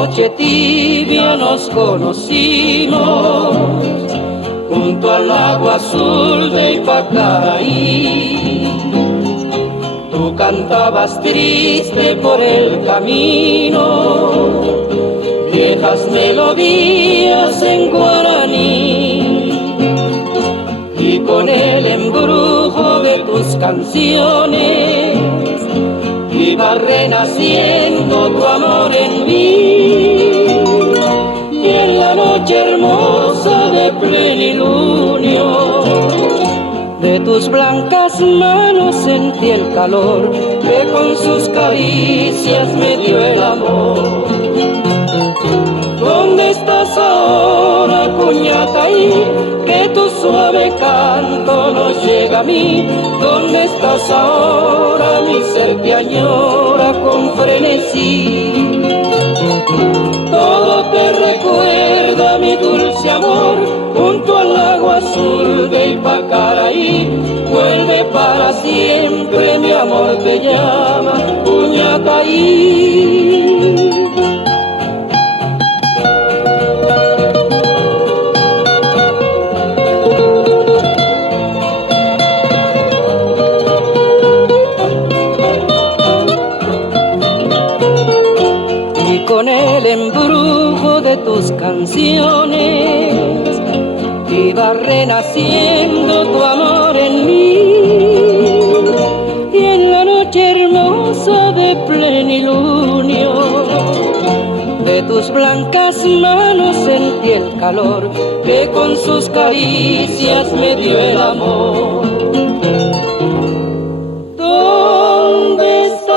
noche tibia nos conocimos, junto al agua azul de Ipacaraí. Tú cantabas triste por el camino, viejas melodías en guaraní, y con el embrujo de tus canciones iba renaciendo tu amor en mí. Y en la noche hermosa de plenilunio, de tus blancas manos sentí el calor que con sus caricias me dio el amor. ¿Dónde estás ahora, Cuñataí? Que tu suave canto no llega a mí. ¿Dónde estás ahora? Mi ser te añora con frenesí. Todo te recuerda, mi dulce amor, junto al agua azul de Ipacaraí. Vuelve para siempre, mi amor te llama, Cuñataí. Con el embrujo de tus canciones iba renaciendo tu amor en mí. Y en la noche hermosa de plenilunio, de tus blancas manos sentí el calor que con sus caricias me dio el amor. ¿Dónde estás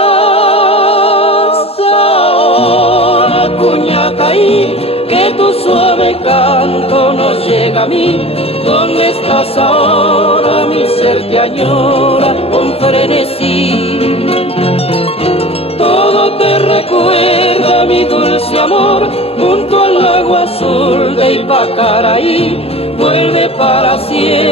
ahora, Cuñataí? Que tu suave canto no llega a mí. ¿Dónde estás ahora? Mi ser te añora con frenesí. Todo te recuerda, mi dulce amor, junto al agua azul de Ipacaraí. Vuelve para siempre